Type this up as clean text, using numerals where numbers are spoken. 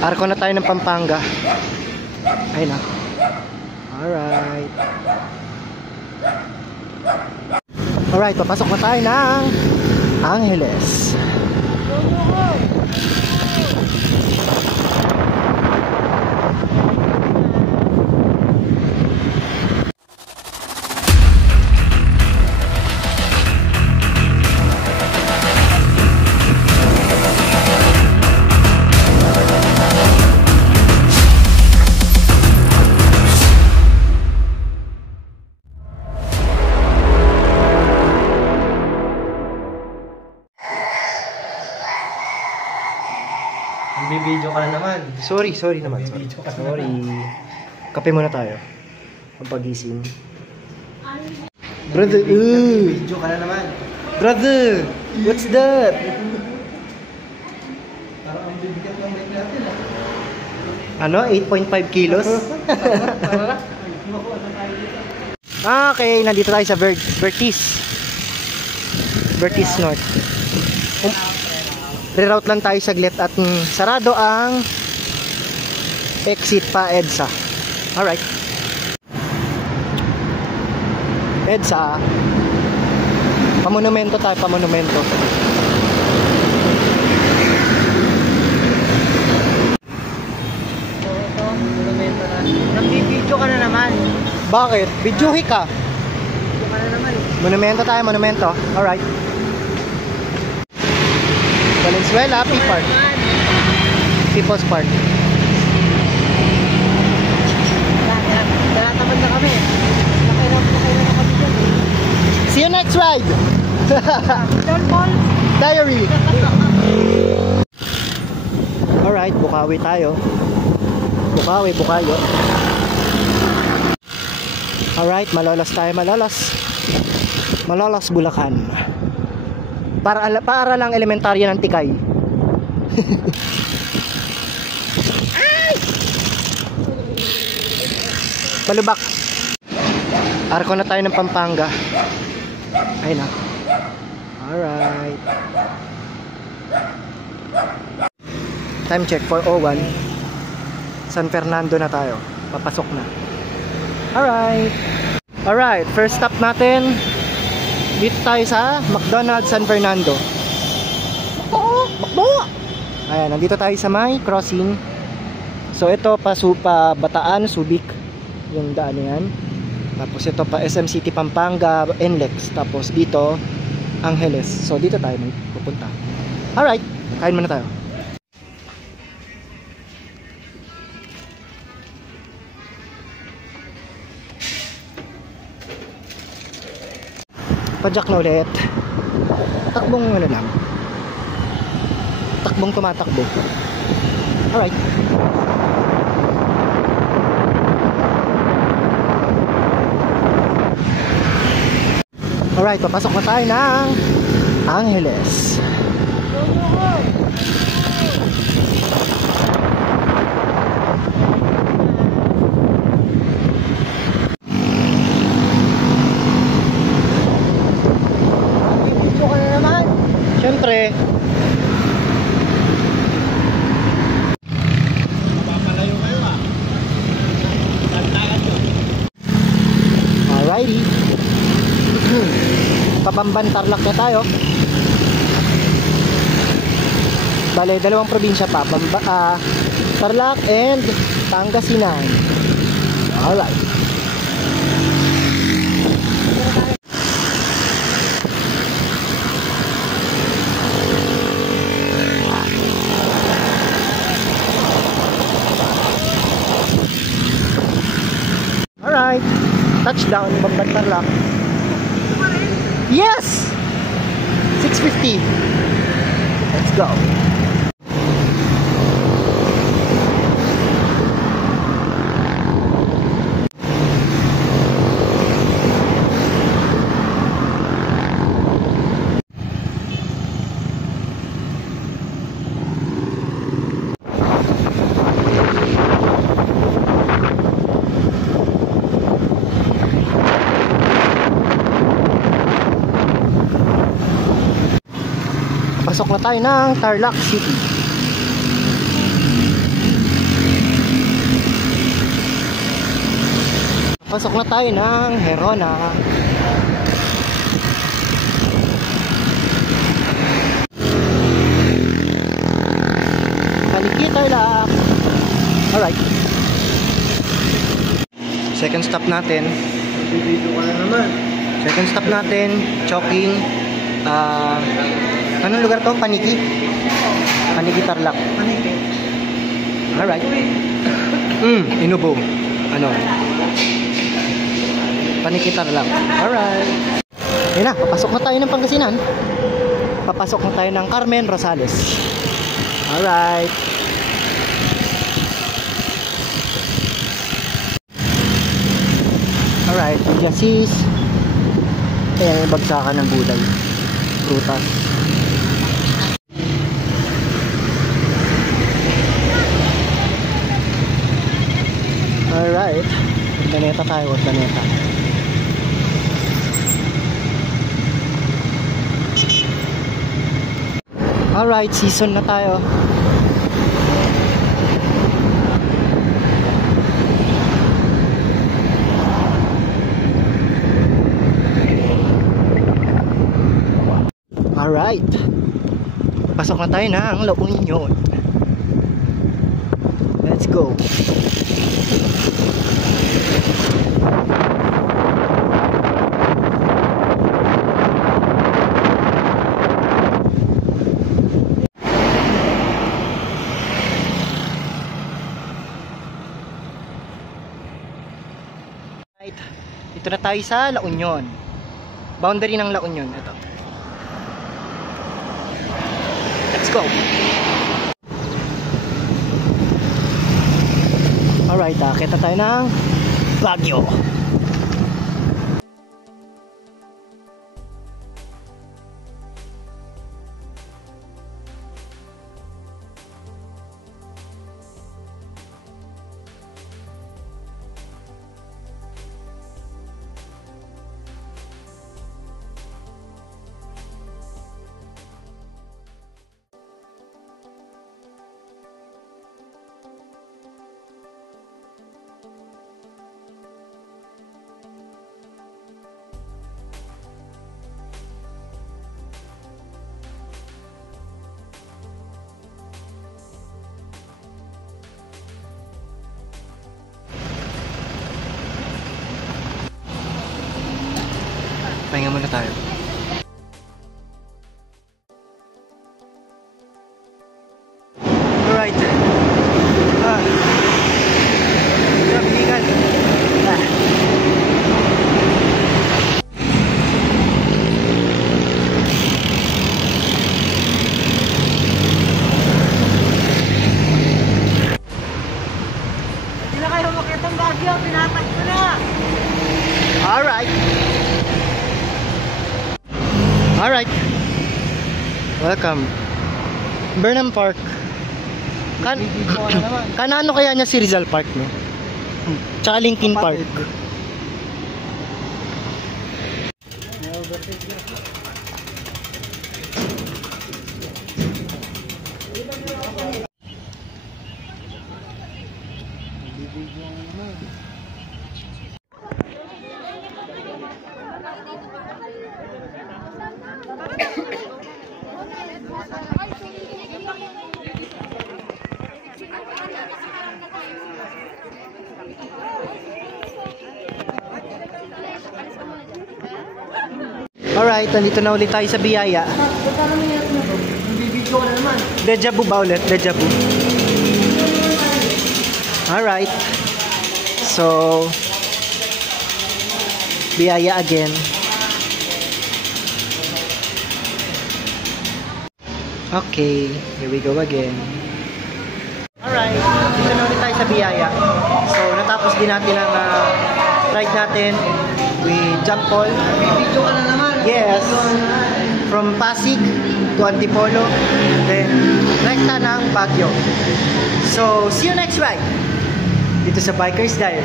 Arko na tayo ng Pampanga. Ayun na. Alright. Alright, papasok na tayo ng Angeles. Bibidyo ka na naman. Sorry naman. Sorry. Kape muna tayo. Pagpagising. Brother, Bibidyo ka na naman. Brother, what's that? Parang ang bibigat ng bike natin Ano? 8.5 kilos? Okay, nandito tayo sa Vertis North. Reroute lang tayo saglit at sarado ang exit pa EDSA. Alright. EDSA. Pamonumento tayo, pamonumento. So ito, monumento na. Nagbibidyo ka na naman. Bakit? Videohi ka. Bidyo ka na naman. Monumento tayo, monumento. Alright. Valenzuela, P-Park. People's Park. Talatamad na kami. Nakailan na kami dyan. See you next ride! Diary! Alright, Bukawi tayo. Bukayo. Alright, Malolos tayo, Malolos. Malolos, Bulacan. Para lang elementarya ng Tikay. Balubak. Arko na tayo ng Pampanga. Ayun na. Alright. Time check 4:01. San Fernando na tayo. Papasok na. Alright, first stop natin. Dito tayo sa McDonald's San Fernando. Makdo! Ayan, nandito tayo sa may crossing. So ito pa Bataan, Subic yung daan na yan. Tapos ito pa SM City Pampanga, NLEX. Tapos dito Angeles. So dito tayo pupunta. Alright, kain muna tayo. Pajak na ulit. Takbong ano lang. Takbong tumatakbo. Alright. Alright, papasok na tayo ng Angeles. Siyempre. Papalayo kayo Alrighty. Pabamban Tarlac na tayo. Bale, dalawang probinsya pa. Tarlac and Pangasinan. Alright. Alright, touchdown, Bamban Tarlac. Yes! 6:50. Let's go. Pasok na tayo ng Tarlac City. papasok na tayo ng Herona. Panikita lang. Alright. Second stop natin. Bibidyo ka na naman. Second stop natin, Chowking. Anong lugar to? Paniki? Paniki Tarlac. Paniki. Alright. Inubo. Ano? Paniki Tarlac. Alright. Ayun na, papasok na tayo ng Pangasinan. Papasok na tayo ng Carmen Rosales. Alright. Alright, Villasis. Ayan, yung bagsakan ng gulay. Prutas. Alright. Ordaneta tayo, ordaneta. Alright, season na tayo. Alright. Pasok na tayo ng La Union. Let's go. Right. Dito na tayo sa La Union. Boundary ng La Union. Ito. Let's go. Alright, kita tayo ng Baguio. Pahinga muna tayo. Alright. Nabingan. Hindi na kayo makita ang Baguio. Pinatak ko na. Alright. Alright. Welcome. Burnham Park. Kanano kaya niya si Rizal Park, no? Tsaka Linkin Park. Alright, nandito na ulit tayo sa Biyaya. Bibidyo ka na naman. Deja vu ba ulit? Deja vu. Alright. So, Biyaya again. Okay, here we go again. Alright, dito na ulit tayo sa Biyaya. So, natapos din natin ang ride natin with Jump Paul. Bibidyo ka na naman. Yes, from Pasig to Antipolo, then rekta ng Baguio. So, see you next ride dito sa Bikers Diary.